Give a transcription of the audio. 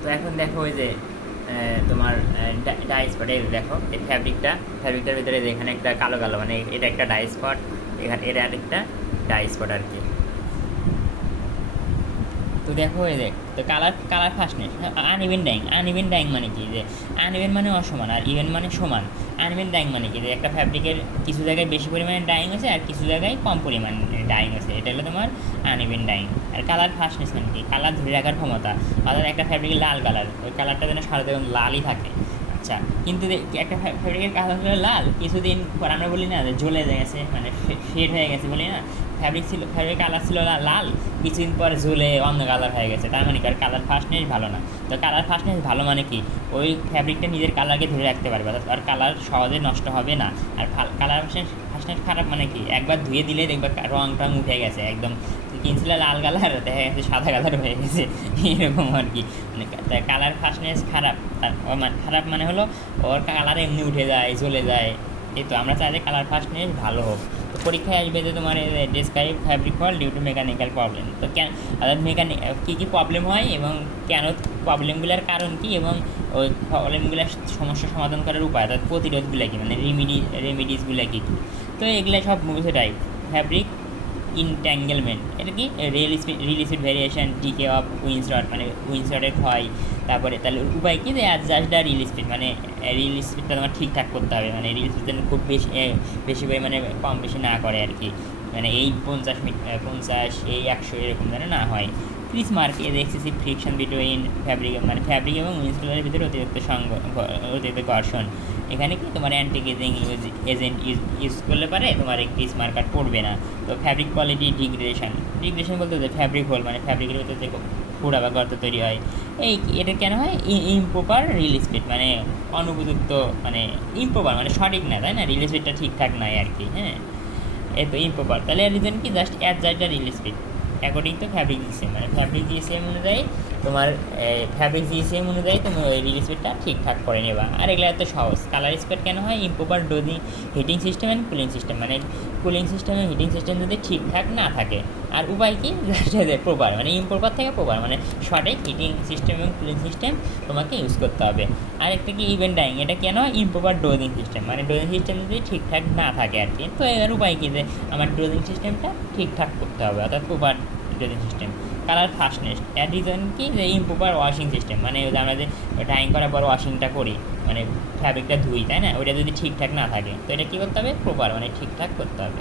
তো এখন দেখো ওই যে তোমার ডাই স্পট, এই দেখো এই ফ্যাব্রিকটার ভিতরে এখানে একটা কালো কালো, মানে এটা একটা ডাই স্পট, এখানে এটা আরেকটা ডাই স্পট আর কি। তো দেখো এই দেখ, তো কালার ফাস্টনেস, আনইভেন ডাইং মানে কি, যে আনইভেন মানে অসমান, আর ইভেন মানে সমান। আনইভেন ডাইং মানে কি, যে একটা ফ্যাব্রিকের কিছু জায়গায় বেশি পরিমাণে ডাইং আছে আর কিছু জায়গায় কম পরিমাণে ডাইং আছে, এটা হলো তোমার আনইভেন ডাইং। আর কালার ফাস্টনেস মানে কি, কালার ধরে রাখার ক্ষমতা, অর্থাৎ একটা ফ্যাব্রিকের লাল কালার, ওই কালারটা যেন সারা দেখুন লালই থাকে। আচ্ছা, কিন্তু একটা ফ্যাব্রিকের কালার হলো লাল, কিছুদিন পর আমরা বলি না যে জ্বলে গেছে, মানে ফেড হয়ে গেছে বলি না, ফ্যাব্রিক কালার ছিল লাল, কিছুদিন পর ঝুলে অন্য কালার হয়ে গেছে, তার মানে কি, আর কালার ফাস্টনেস ভালো না। তো কালার ফাস্টনেস ভালো মানে কি, ওই ফ্যাব্রিকটা নিজের কালারকে ধরে রাখতে পারবে, আর কালার সহজে নষ্ট হবে না। আর কালার ফাস্টনেস খারাপ মানে কি, একবার ধুয়ে দিলে দেখবে রং টং উঠে গেছে একদম, কিনছিল লাল কালার দেখা গেছে সাদা কালার হয়ে গেছে, এরকম আর কি। মানে কালার ফাস্টনেস খারাপ, তার খারাপ মানে হলো ওর কালার এমনি উঠে যায়, জ্বলে যায়। এই তো আমরা চাই যে কালার ফাস্টনেস ভালো হোক। তো পরীক্ষায় আসবে যে তোমার describe fabric fault due to mechanical problem, তো কেন, অর্থাৎ কী কী প্রবলেম হয় এবং কেন, প্রবলেমগুলোর কারণ কী, এবং ওই প্রবলেমগুলোর সমস্যা সমাধান করার উপায়, অর্থাৎ প্রতিরোধগুলো কী, মানে রেমিডিসগুলো কী কী। তো এগুলো সব মুখে টাইপ ফ্যাব্রিক ইনট্যাঙ্গেলমেন্ট, এটা কি reel speed variation, decay of windshot, মানে উইন্ডশটের ক্ষয়। তারপরে তাহলে উপায় কি, যে অ্যাডজাস্ট দ্য রিল স্পিড, মানে রিল স্পিডটা তোমার ঠিকঠাক করতে হবে, মানে রিল স্পিড খুব বেশি বেশি পরিমাণে কম বেশি না করে আর কি, মানে এই 50 এই 100 এরকম যেন না হয়। Crease mark edge excessive friction between fabric, মানে ফ্যাব্রিক এবং ইনসুলের ভিতরে অতিরিক্ত ঘর্ষণ। এখানে কি তোমার অ্যান্টি গেজিং এজেন্ট ইউজ করলে পারে তোমার এই ক্রিস মার্কার পড়বে না। তো ফ্যাব্রিক কোয়ালিটি ডিগ্রেডেশন বলতে যে ফ্যাব্রিক হোল, মানে ফ্যাব্রিকের ভিতরে যে ফোড়া বা গর্ত তৈরি হয়, এটা কেন হয়, ইমপ্রপার রিল স্পিড, মানে অনুপযুক্ত, মানে ইমপ্রপার মানে সঠিক না, তাই না, রিল স্পিডটা ঠিকঠাক নয় আর কি। হ্যাঁ, এই তো ইমপ্রপার, তাহলে রিজন কি, just adjust the reel speed according to fabric GSM, মানে ফ্যাব্রিক জিএসএম অনুযায়ী তোমার তুমি ওই রিল স্পিডটা ঠিকঠাক করে নেবা। আর এগুলো এত সহজ। কালার স্পিড কেন হয়, improper dosing heating system and cooling system, মানে কুলিং সিস্টেম এবং হিটিং সিস্টেম যদি ঠিকঠাক না থাকে। আর উপায় কি, প্রপার, মানে ইমপ্রপার থেকে প্রপার, মানে সঠিক হিটিং সিস্টেম এবং কুলিং সিস্টেম তোমাকে ইউজ করতে হবে। আর একটা কি ইভেন্ট ডাইং, এটা কেন হয়, ইমপ্রপার ডোজিং সিস্টেম, মানে ডোজিং সিস্টেম যদি ঠিকঠাক না থাকে আর কি। তো এর উপায় কি, যে আমার ডোজিং সিস্টেমটা ঠিকঠাক করতে হবে, অর্থাৎ proper dosing system. Colour fastness, এর রিজন কি, যে ইমপ্রপার ওয়াশিং সিস্টেম, মানে আমরা যে ডাইং করার পর ওয়াশিংটা করি, মানে ফ্যাব্রিকটা ধুই, তাই না, ওইটা যদি ঠিকঠাক না থাকে, তো এটা কী করতে হবে, প্রপার মানে ঠিকঠাক করতে হবে।